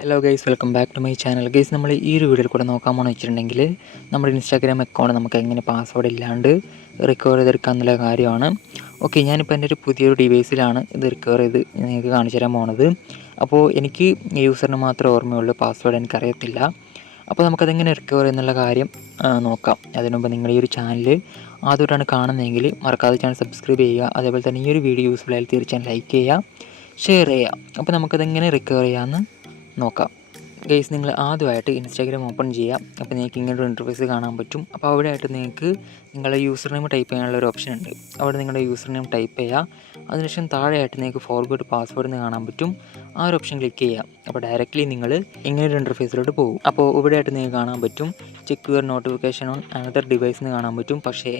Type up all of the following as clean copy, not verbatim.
Hello guys, welcome back to my channel. Guys, നമ്മൾ ഈ ഒരു വീഡിയോയിൽ കൂടെ നോക്കാൻ പോകണമെന്ന് വെച്ചിട്ടുണ്ടെങ്കിൽ നമ്മുടെ ഇൻസ്റ്റാഗ്രാം അക്കൗണ്ട് നമുക്ക് എങ്ങനെ പാസ്വേഡ് ഇല്ലാണ്ട് റിക്കവർ ചെയ്തെടുക്കുക എന്നുള്ള കാര്യമാണ്. ഓക്കെ, ഞാനിപ്പോൾ എൻ്റെ ഒരു പുതിയൊരു ഡിവൈസിലാണ് ഇത് റിക്കവർ ചെയ്ത് നിങ്ങൾക്ക് കാണിച്ചു തരാൻ പോണത്. അപ്പോൾ എനിക്ക് യൂസറിന് മാത്രമേ ഓർമ്മയുള്ളൂ, പാസ്വേഡ് എനിക്കറിയത്തില്ല. അപ്പോൾ നമുക്കതെങ്ങനെ റിക്കവർ എന്നുള്ള കാര്യം നോക്കാം. അതിനുമുമ്പ് നിങ്ങൾ ഈ ഒരു ചാനൽ ആദ്യമായിട്ടാണ് കാണുന്നതെങ്കിൽ മറക്കാതെ ചാനൽ സബ്സ്ക്രൈബ് ചെയ്യുക. അതേപോലെ തന്നെ ഈ ഒരു വീഡിയോ യൂസ്ഫുൾ ആയാൽ തീർച്ചയായും ലൈക്ക് ചെയ്യുക, ഷെയർ ചെയ്യുക. അപ്പോൾ നമുക്കതെങ്ങനെ റിക്കവർ ചെയ്യാമെന്ന് നോക്കാം. ഗൈസ്, നിങ്ങൾ ആദ്യമായിട്ട് ഇൻസ്റ്റാഗ്രാം ഓപ്പൺ ചെയ്യുക. അപ്പോൾ നിങ്ങൾക്ക് ഇങ്ങനെ ഒരു ഇൻ്റർഫേസ് കാണാൻ പറ്റും. അപ്പോൾ അവിടെ ആയിട്ട് നിങ്ങൾക്ക് നിങ്ങളുടെ യൂസർ നെയിം ടൈപ്പ് ചെയ്യാനുള്ള ഒരു ഓപ്ഷൻ ഉണ്ട്. അവിടെ നിങ്ങളുടെ യൂസർ നെയിം ടൈപ്പ് ചെയ്യുക. അതിനുശേഷം താഴെയായിട്ട് നിങ്ങൾക്ക് ഫോർഗോട്ട് പാസ്വേഡ് എന്ന് കാണാൻ പറ്റും. ആ ഒരു ഓപ്ഷൻ ക്ലിക്ക് ചെയ്യുക. അപ്പോൾ ഡയറക്റ്റ്ലി നിങ്ങൾ ഇങ്ങനെ ഒരു ഇൻ്റർഫേസിലോട്ട് പോകും. അപ്പോൾ ഇവിടെ ആയിട്ട് നിങ്ങൾക്ക് കാണാൻ പറ്റും check your notification on another device എന്ന് കാണാൻ പറ്റും. പക്ഷേ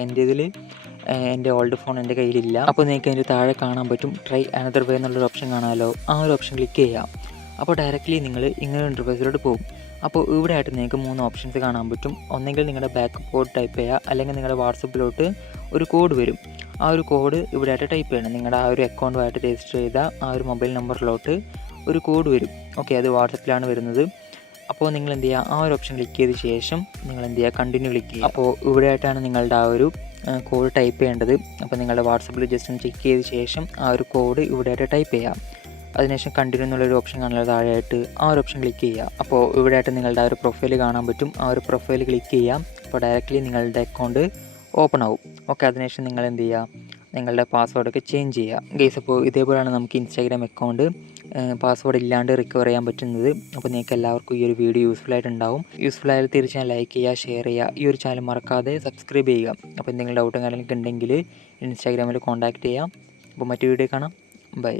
എൻ്റെ ഓൾഡ് ഫോൺ എൻ്റെ കയ്യിലില്ല. അപ്പോൾ നിങ്ങൾക്ക് അതിൻ്റെ താഴെ കാണാൻ പറ്റും ട്രൈ അനദർ വേ എന്നുള്ളൊരു ഓപ്ഷൻ കാണാമല്ലോ. ആ ഒരു ഓപ്ഷൻ ക്ലിക്ക് ചെയ്യുക. അപ്പോൾ ഡയറക്റ്റ്ലി നിങ്ങൾ ഇങ്ങനെ ഇൻ്റർഫേസിലോട്ട് പോകും. അപ്പോൾ ഇവിടെ ആയിട്ട് നിങ്ങൾക്ക് 3 ഓപ്ഷൻസ് കാണാൻ പറ്റും. ഒന്നെങ്കിൽ നിങ്ങളുടെ ബാക്ക് കോഡ് ടൈപ്പ് ചെയ്യുക, അല്ലെങ്കിൽ നിങ്ങളുടെ വാട്സപ്പിലോട്ട് ഒരു കോഡ് വരും. ആ ഒരു കോഡ് ഇവിടെ ആയിട്ട് ടൈപ്പ് ചെയ്യണം. നിങ്ങളുടെ ആ ഒരു അക്കൗണ്ടുമായിട്ട് രജിസ്റ്റർ ചെയ്ത ആ ഒരു മൊബൈൽ നമ്പറിലോട്ട് ഒരു കോഡ് വരും. ഓക്കെ, അത് വാട്സപ്പിലാണ് വരുന്നത്. അപ്പോൾ നിങ്ങൾ എന്ത് ചെയ്യുക, ആ ഒരു ഓപ്ഷൻ ക്ലിക്ക് ചെയ്ത ശേഷം നിങ്ങൾ എന്ത് ചെയ്യുക, കണ്ടിന്യൂ ക്ലിക്ക് ചെയ്യുക. അപ്പോൾ ഇവിടെ ആയിട്ടാണ് നിങ്ങളുടെ ആ ഒരു കോഡ് ടൈപ്പ് ചെയ്യേണ്ടത്. അപ്പോൾ നിങ്ങളുടെ വാട്സപ്പിൽ ജസ്റ്റ് ഒന്ന് ചെക്ക് ചെയ്ത ശേഷം ആ ഒരു കോഡ് ഇവിടെ ആയിട്ട് ടൈപ്പ് ചെയ്യാം. അതിനുശേഷം കണ്ടിന്യൂ എന്നുള്ളൊരു ഓപ്ഷൻ കാണുന്നത് താഴെയായിട്ട് ആ ഒരു ഓപ്ഷൻ ക്ലിക്ക് ചെയ്യുക. അപ്പോൾ ഇവിടെ ആയിട്ട് നിങ്ങളുടെ ആ ഒരു പ്രൊഫൈൽ കാണാൻ പറ്റും. ആ ഒരു പ്രൊഫൈൽ ക്ലിക്ക് ചെയ്യാം. അപ്പോൾ ഡയറക്റ്റ്ലി നിങ്ങളുടെ അക്കൗണ്ട് ഓപ്പൺ ആവും. ഓക്കെ, അതിനുശേഷം നിങ്ങൾ എന്ത് ചെയ്യുക, നിങ്ങളുടെ പാസ്വേഡൊക്കെ ചേഞ്ച് ചെയ്യുക. ഗൈസ്, അപ്പോൾ ഇതേപോലെയാണ് നമുക്ക് ഇൻസ്റ്റാഗ്രാം അക്കൗണ്ട് പാസ്വേഡ് ഇല്ലാണ്ട് റിക്കവർ ചെയ്യാൻ പറ്റുന്നത്. അപ്പോൾ നിങ്ങൾക്ക് എല്ലാവർക്കും ഈ ഒരു വീഡിയോ യൂസ്ഫുൾ ആയിട്ടുണ്ടാവും. യൂസ്ഫുൾ ആയാൽ തീർച്ചയായും ലൈക്ക് ചെയ്യുക, ഷെയർ ചെയ്യുക. ഈ ഒരു ചാനൽ മറക്കാതെ സബ്സ്ക്രൈബ് ചെയ്യുക. അപ്പോൾ എന്തെങ്കിലും ഡൗട്ടും കാര്യങ്ങളൊക്കെ ഉണ്ടെങ്കിൽ ഇൻസ്റ്റാഗ്രാമിൽ കോൺടാക്റ്റ് ചെയ്യാം. അപ്പോൾ മറ്റു വീഡിയോ കാണാം. ബൈ.